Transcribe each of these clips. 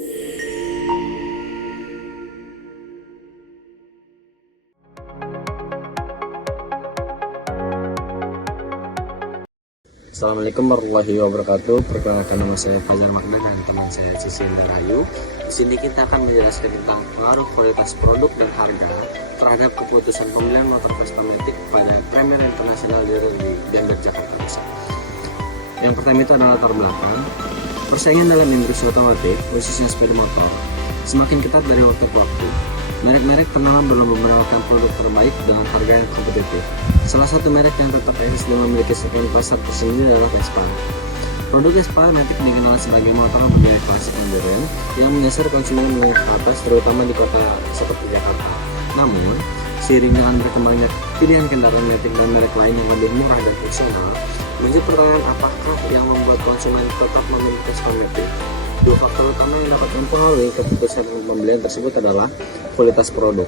Assalamualaikum warahmatullahi wabarakatuh. Perkenalkan, nama saya Fajar Magda dan teman saya Cici Rahayu. Di sini kita akan menjelaskan tentang pengaruh kualitas produk dan harga terhadap keputusan pembelian motor Vespa Matic pada Premier International Dealer di Gambir, Jakarta Pusat. Yang pertama itu adalah latar belakang. Persaingan dalam industri otomotif, khususnya sepeda motor, semakin ketat dari waktu ke waktu. Merek-merek ternama belum menawarkan produk terbaik dengan harga yang kompetitif. Salah satu merek yang tetap eksis dan memiliki segmen pasar tersendiri adalah Vespa. Produk Vespa Matic dikenal sebagai motor bernilai klasik modern yang menyasar konsumen menengah ke atas, terutama di kota seperti Jakarta. Namun, seiring dengan berkembangnya pilihan kendaraan Matic dan merek lain yang lebih murah dan fungsional, menjadi pertanyaan apakah yang membuat konsumen tetap memilih Vespa Matic. Dua faktor utama yang dapat mempengaruhi keputusan pembelian tersebut adalah kualitas produk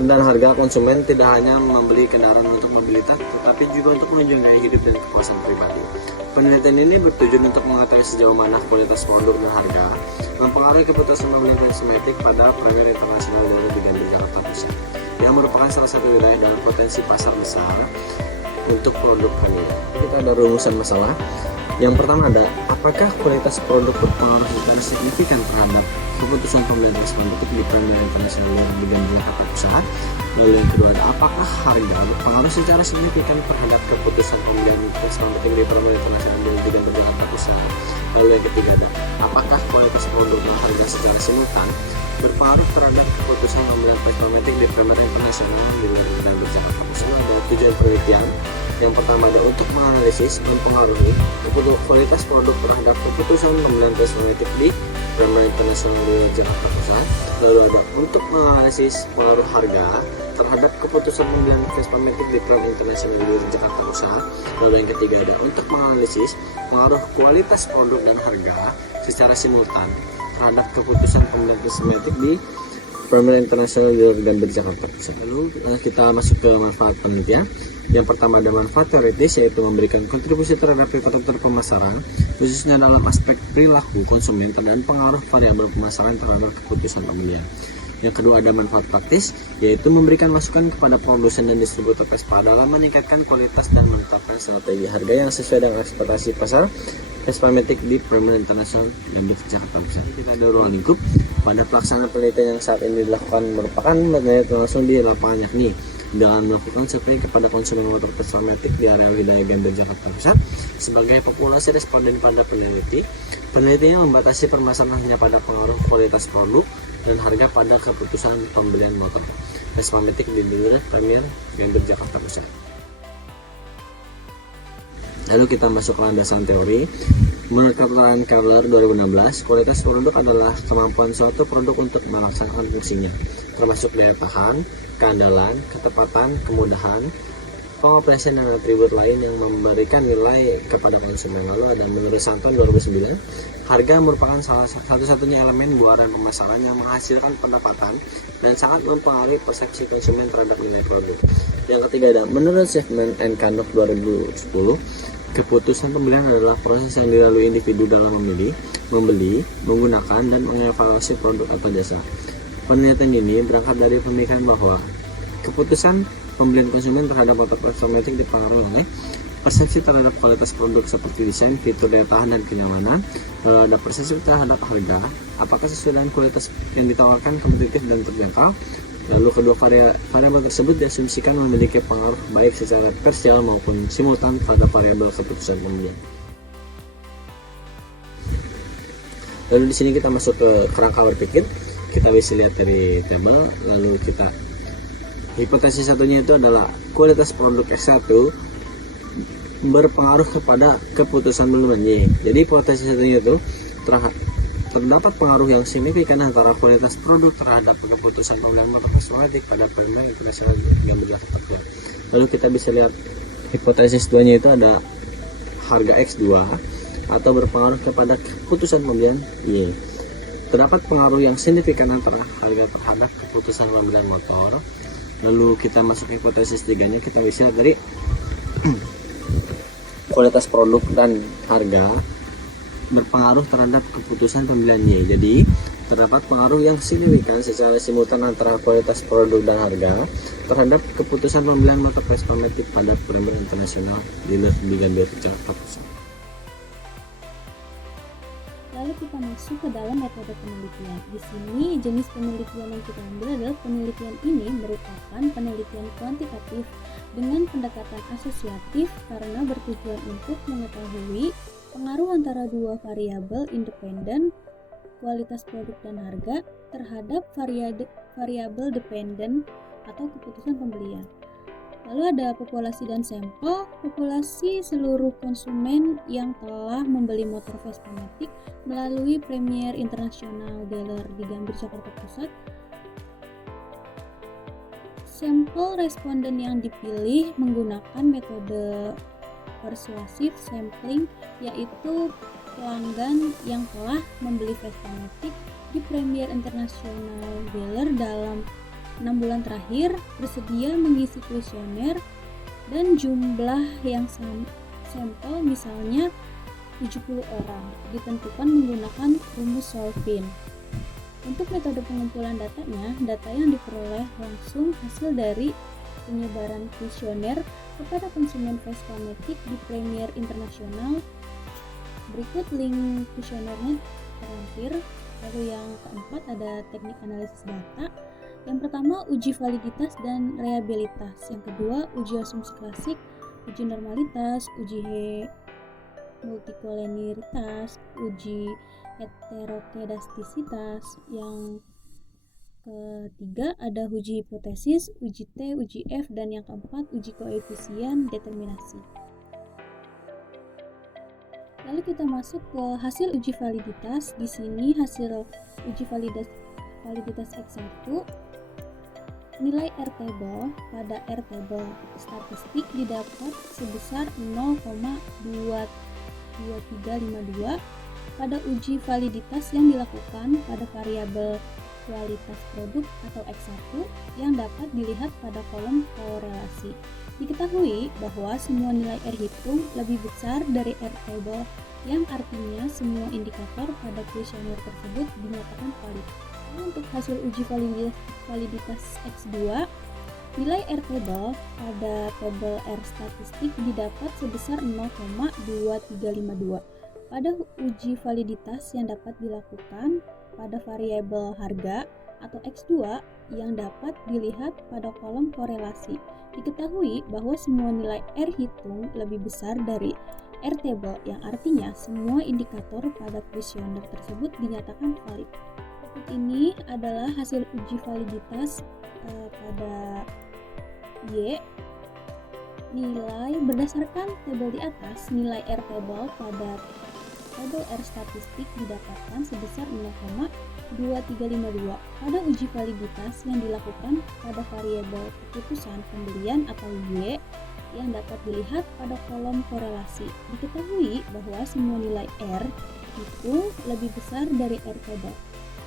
dan harga. Konsumen tidak hanya membeli kendaraan untuk mobilitas, tetapi juga untuk menunjang gaya hidup dan kepuasan pribadi. Penelitian ini bertujuan untuk mengetahui sejauh mana kualitas produk dan harga mempengaruhi keputusan pembelian Vespa Matic pada Premier International di Gambir, Jakarta Pusat, yang merupakan salah satu wilayah dalam potensi pasar besar untuk produk kami. Kita ada rumusan masalah. Yang pertama ada, apakah kualitas produk berpengaruh secara signifikan terhadap keputusan pembelian Vespa Matic di Premier International di Gambir, Jakarta Pusat? Lalu yang kedua ada, apakah harga berpengaruh secara signifikan terhadap keputusan pembelian Vespa Matic di Premier International di Gambir, Jakarta Pusat? Lalu yang ketiga ada, apakah kualitas produk dan harga secara simultan berpengaruh terhadap keputusan pembelian Vespa Matic di Premier International di Gambir, Jakarta Pusat? Ada tujuan penelitian. Yang pertama adalah untuk menganalisis mempengaruhi kualitas produk terhadap keputusan pembelian Vespa Matic di Premier International di Jakarta Pusat. Lalu ada untuk menganalisis pengaruh harga terhadap keputusan pembelian Vespa Matic di Premier International di Jakarta Pusat. Lalu yang ketiga ada untuk menganalisis pengaruh kualitas produk dan harga secara simultan terhadap keputusan pembelian Vespa Matic di Premier International di Gambir, Jakarta Pusat. Lalu kita masuk ke manfaat penelitian. Yang pertama ada manfaat teoritis, yaitu memberikan kontribusi terhadap struktur pemasaran, khususnya dalam aspek perilaku konsumen dan pengaruh variabel pemasaran terhadap keputusan pembelian. Yang kedua ada manfaat praktis, yaitu memberikan masukan kepada produsen dan distributor Vespa dalam meningkatkan kualitas dan menetapkan strategi harga yang sesuai dengan ekspektasi pasar Vespa Matic di Premier International Gambir, Jakarta Pusat. Kita ada ruang lingkup. Pada pelaksanaan penelitian yang saat ini dilakukan merupakan penelitian langsung di lapangan, yakni dengan melakukan survei kepada konsumen motor Vespa Matic di area wilayah Gambir, Jakarta Pusat. Sebagai populasi responden pada penelitian membatasi permasalahannya pada pengaruh kualitas produk dan harga pada keputusan pembelian motor Vespa Matic di dealer Premier Gambir, Jakarta Pusat. Lalu kita masuk ke landasan teori. Menurut keterangan Kavler 2016, kualitas produk adalah kemampuan suatu produk untuk melaksanakan fungsinya, termasuk daya tahan, keandalan, ketepatan, kemudahan, pengoperasian dan atribut lain yang memberikan nilai kepada konsumen. Lalu ada menurut Santon 2009, harga merupakan salah satu-satunya elemen buaran pemasaran yang menghasilkan pendapatan dan sangat mempengaruhi persepsi konsumen terhadap nilai produk. Yang ketiga ada menurut Shefman and Cannock 2010, keputusan pembelian adalah proses yang dilalui individu dalam memilih, membeli, menggunakan, dan mengevaluasi produk atau jasa. Penelitian ini berangkat dari pemikiran bahwa keputusan pembelian konsumen terhadap motor Vespa Matic dipengaruhi oleh persepsi terhadap kualitas produk seperti desain, fitur, daya tahan, dan kenyamanan. Lalu ada persepsi terhadap harga, apakah sesuai dengan kualitas yang ditawarkan, kompetitif dan terjangkau. Lalu kedua variabel tersebut diasumsikan memiliki pengaruh baik secara parsial maupun simultan pada variabel keputusan pembelian. Lalu di sini kita masuk ke kerangka berpikir. Kita bisa lihat dari tabel. Lalu kita hipotesis satunya itu adalah kualitas produk X1 berpengaruh kepada keputusan pembelian. Jadi hipotesis satunya itu terdapat pengaruh yang signifikan antara kualitas produk terhadap keputusan pembelian motor Vespa Matic pada Premier International Gambir, Jakarta Pusat. Lalu kita bisa lihat hipotesis 2-nya itu ada harga X2 atau berpengaruh kepada keputusan pembelian Y. Terdapat pengaruh yang signifikan antara harga terhadap keputusan pembelian motor. Lalu kita masuk hipotesis 3-nya, kita bisa lihat dari kualitas produk dan harga berpengaruh terhadap keputusan pembelian Y. Jadi terdapat pengaruh yang signifikan secara simultan antara kualitas produk dan harga terhadap keputusan pembelian marketplace Palmetic pada Premier International Dealer di Gambir, Jakarta Pusat. Lalu kita masuk ke dalam metode penelitian. Di sini jenis penelitian yang kita ambil adalah penelitian ini merupakan penelitian kuantitatif dengan pendekatan asosiatif karena bertujuan untuk mengetahui pengaruh antara dua variabel independen, kualitas produk dan harga, terhadap variabel dependen atau keputusan pembelian. Lalu ada populasi dan sampel. Populasi seluruh konsumen yang telah membeli motor Vespa Matic melalui Premier International Dealer di Gambir, Jakarta Pusat. Sampel responden yang dipilih menggunakan metode persuasif sampling, yaitu pelanggan yang telah membeli Vespa Matic di Premier International Dealer dalam 6 bulan terakhir bersedia mengisi kuesioner dan jumlah yang sampel misalnya 70 orang ditentukan menggunakan rumus Solvin. Untuk metode pengumpulan datanya, data yang diperoleh langsung hasil dari penyebaran kuesioner kepada konsumen Vespa Matic di Premier Internasional. Berikut link kuesionernya terlampir. Lalu yang keempat ada teknik analisis data. Yang pertama uji validitas dan reliabilitas. Yang kedua uji asumsi klasik, uji normalitas, uji multikolinialitas, uji heterokedastisitas. Yang ketiga ada uji hipotesis, uji T, uji F, dan yang keempat uji koefisien determinasi. Lalu kita masuk ke hasil uji validitas. Di sini hasil uji validitas X1, nilai R-table pada R-table statistik didapat sebesar 0,2352 pada uji validitas yang dilakukan pada variabel kualitas produk atau X1 yang dapat dilihat pada kolom korelasi. Diketahui bahwa semua nilai R hitung lebih besar dari R-table, yang artinya semua indikator pada kuesioner tersebut dinyatakan valid. Untuk hasil uji validitas X2, nilai R-table pada tabel R statistik didapat sebesar 0,2352 pada uji validitas yang dapat dilakukan pada variabel harga atau X2 yang dapat dilihat pada kolom korelasi. Diketahui bahwa semua nilai R hitung lebih besar dari R-table, yang artinya semua indikator pada kuesioner tersebut dinyatakan valid. Ini adalah hasil uji validitas pada Y. Nilai berdasarkan tabel di atas, nilai R-table pada tabel R statistik didapatkan sebesar 0,2352 pada uji validitas yang dilakukan pada variabel keputusan pembelian atau Y yang dapat dilihat pada kolom korelasi. Diketahui bahwa semua nilai R itu lebih besar dari R-table,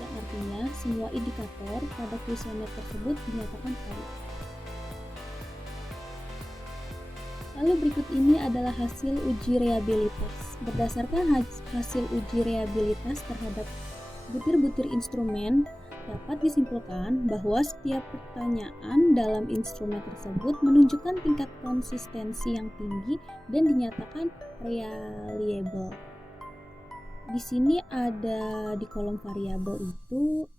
yang artinya semua indikator pada kuesioner tersebut dinyatakan valid. Lalu berikut ini adalah hasil uji reliabilitas. Berdasarkan hasil uji reliabilitas terhadap butir-butir instrumen, dapat disimpulkan bahwa setiap pertanyaan dalam instrumen tersebut menunjukkan tingkat konsistensi yang tinggi dan dinyatakan reliable. Di sini ada di kolom variabel itu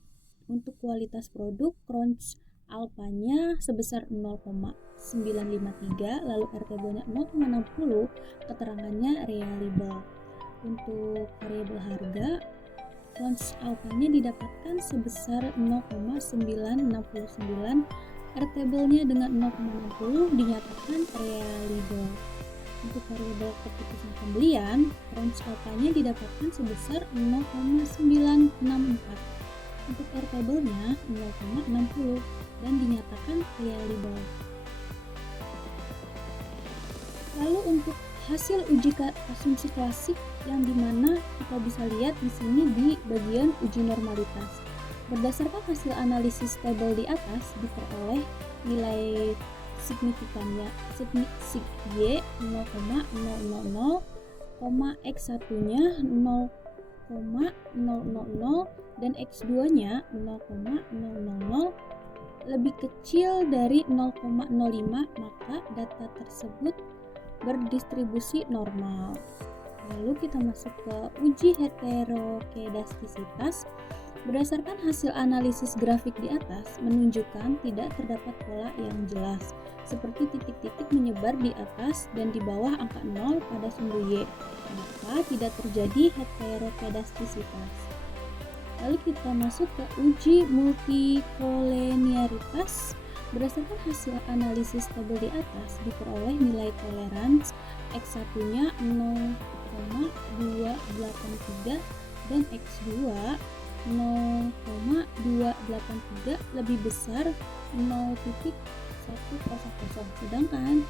untuk kualitas produk Cronch alpanya sebesar 0,953, lalu R-table-nya 0,60, keterangannya reliable. Untuk variabel harga, Cronch alpanya didapatkan sebesar 0,969, R-table-nya dengan 0,60 dinyatakan reliable. Untuk variabel keputusan pembelian, Cronch alpanya didapatkan sebesar 0,964. Untuk R-table-nya 0,60 dan dinyatakan reliable. Lalu untuk hasil uji asumsi klasik yang dimana kita bisa lihat di sini di bagian uji normalitas. Berdasarkan hasil analisis tabel di atas diperoleh nilai signifikannya sig Y 0,000,001 X1-nya 0,000 dan X2-nya 0,000 lebih kecil dari 0,05, maka data tersebut berdistribusi normal. Lalu kita masuk ke uji heterokedastisitas. Berdasarkan hasil analisis grafik di atas menunjukkan tidak terdapat pola yang jelas, seperti titik-titik menyebar di atas dan di bawah angka 0 pada sumbu Y, maka tidak terjadi heterokedastisitas. Lalu kita masuk ke uji multikoleniaritas. Berdasarkan hasil analisis tabel di atas diperoleh nilai toleransi X1-nya 0,283 dan X2 0,283 lebih besar 0,100, sedangkan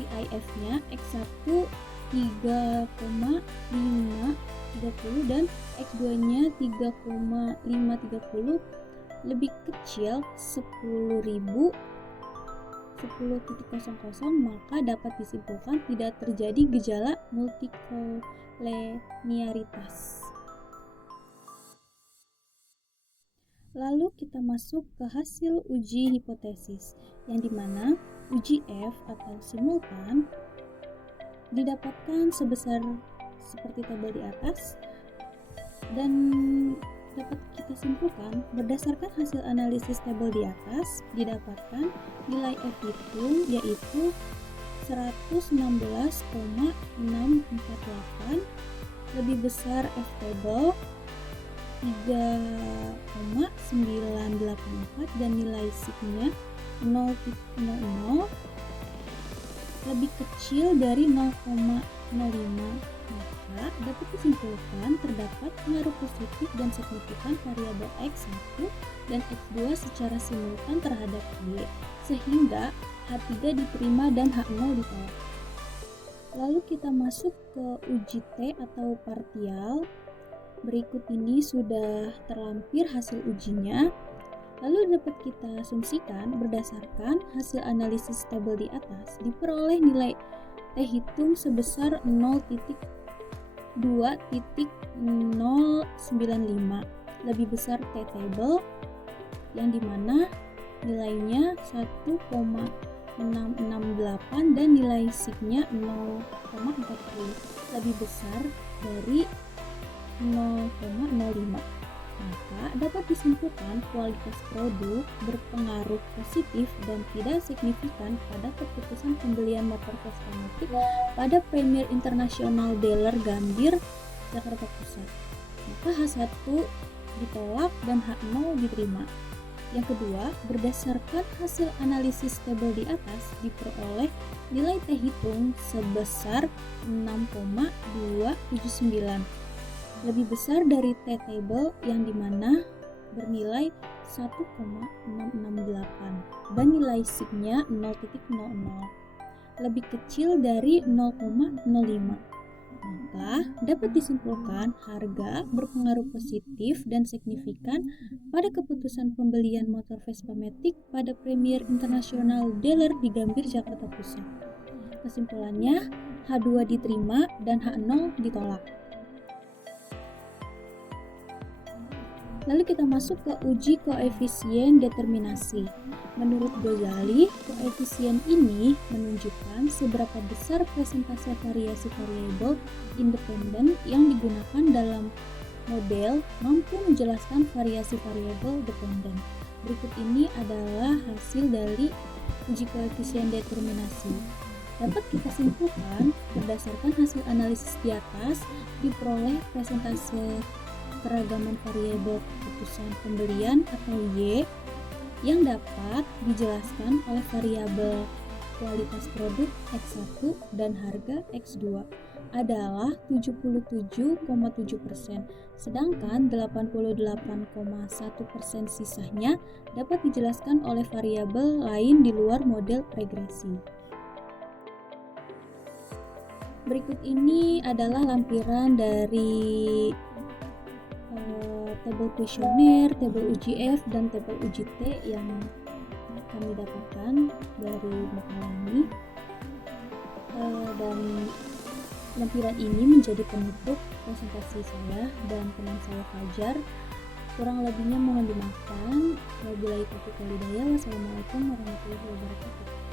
CIF-nya X1 3,530 dan X2-nya 3,530 lebih kecil 10.000, maka dapat disimpulkan tidak terjadi gejala multikoleniaritas. Lalu kita masuk ke hasil uji hipotesis, yang dimana uji F atau simultan didapatkan sebesar seperti tabel di atas, dan dapat kita simpulkan berdasarkan hasil analisis tabel di atas didapatkan nilai F hitung yaitu 116,648 lebih besar F table 3,984 dan nilai sigma 0,00 lebih kecil dari 0,05, maka dapat disimpulkan terdapat pengaruh positif dan signifikan variabel X1 dan X2 secara simultan terhadap Y, sehingga H3 diterima dan H0 ditolak. Lalu kita masuk ke uji T atau partial. Berikut ini sudah terlampir hasil ujinya. Lalu dapat kita asumsikan berdasarkan hasil analisis tabel di atas diperoleh nilai T hitung sebesar 0,2.095 lebih besar T table, yang dimana nilainya 1,668 dan nilai sigma 0,40 lebih besar dari 0,05, maka dapat disimpulkan kualitas produk berpengaruh positif dan tidak signifikan pada keputusan pembelian motor Vespa Matic pada Premier International Dealer Gambir, Jakarta Pusat. Maka H1 ditolak dan H0 diterima. Yang kedua, berdasarkan hasil analisis tabel di atas diperoleh nilai T hitung sebesar 6,279 lebih besar dari T table, yang dimana bernilai 1,668 dan nilai sigma 0,00 lebih kecil dari 0,05, maka dapat disimpulkan harga berpengaruh positif dan signifikan pada keputusan pembelian motor Vespa Matic pada Premier International Dealer di Gambir, Jakarta Pusat. Kesimpulannya, H2 diterima dan H0 ditolak. Lalu kita masuk ke uji koefisien determinasi. Menurut Ghazali, koefisien ini menunjukkan seberapa besar presentase variasi variabel independen yang digunakan dalam model mampu menjelaskan variasi variabel dependen. Berikut ini adalah hasil dari uji koefisien determinasi. Dapat kita simpulkan berdasarkan hasil analisis di atas diperoleh presentase keragaman variabel keputusan pembelian atau Y yang dapat dijelaskan oleh variabel kualitas produk X1 dan harga X2 adalah 77,7%, sedangkan 88,1% sisanya dapat dijelaskan oleh variabel lain di luar model regresi. Berikut ini adalah lampiran dari tabel kuesioner, tabel uji F, dan tabel uji T yang kami dapatkan dari makalah ini. Dan Lampiran ini menjadi penutup presentasi saya dan teman saya Fajar. Kurang lebihnya mohon dimaafkan. Wabillahi taufiq wal hidayah. Wassalamualaikum warahmatullahi wabarakatuh.